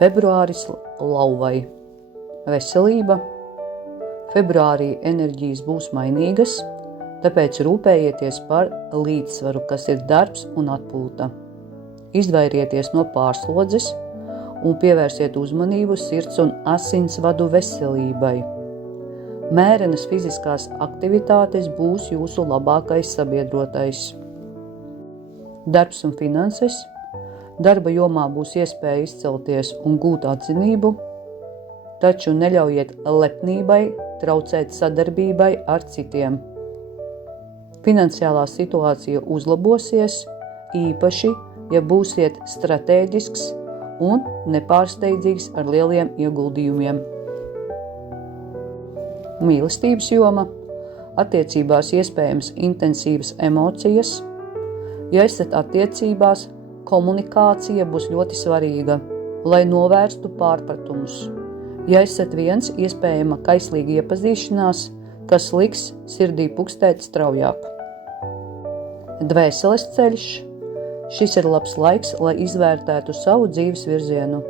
Februāris lauvai. Veselība. Februārī enerģijas būs mainīgas, tāpēc rūpējieties par līdzsvaru, kas ir darbs un atpūta. Izvairieties no pārslodzes un pievērsiet uzmanību sirds un asinsvadu veselībai. Mērenas fiziskās aktivitātes būs jūsu labākais sabiedrotais. Darbs un finanses. Darba jomā būs iespēja izcelties un gūt atzinību, taču neļaujiet lepnībai traucēt sadarbībai ar citiem. Finansiālā situācija uzlabosies, īpaši, ja būsiet stratēģisks un nepārsteidzīgs ar lieliem ieguldījumiem. Mīlestības joma. Attiecībās iespējams intensīvas emocijas. Ja esat attiecībās, komunikācija būs ļoti svarīga, lai novērstu pārpratumus. Ja esat viens, iespējama kaislīga iepazīšanās, kas liks sirdī pukstēt straujāk. Dvēseles ceļš. Šis ir labs laiks, lai izvērtētu savu dzīves virzienu.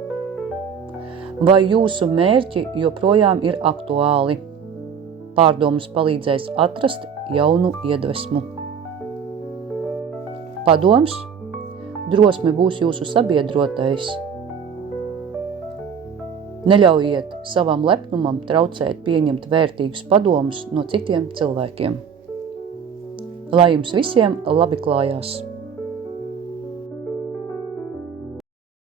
Vai jūsu mērķi joprojām ir aktuāli? Pārdomas palīdzēs atrast jaunu iedvesmu. Padoms. Drosme būs jūsu sabiedrotais. Neļaujiet savam lepnumam traucēt pieņemt vērtīgus padomus no citiem cilvēkiem. Lai jums visiem labi klājās!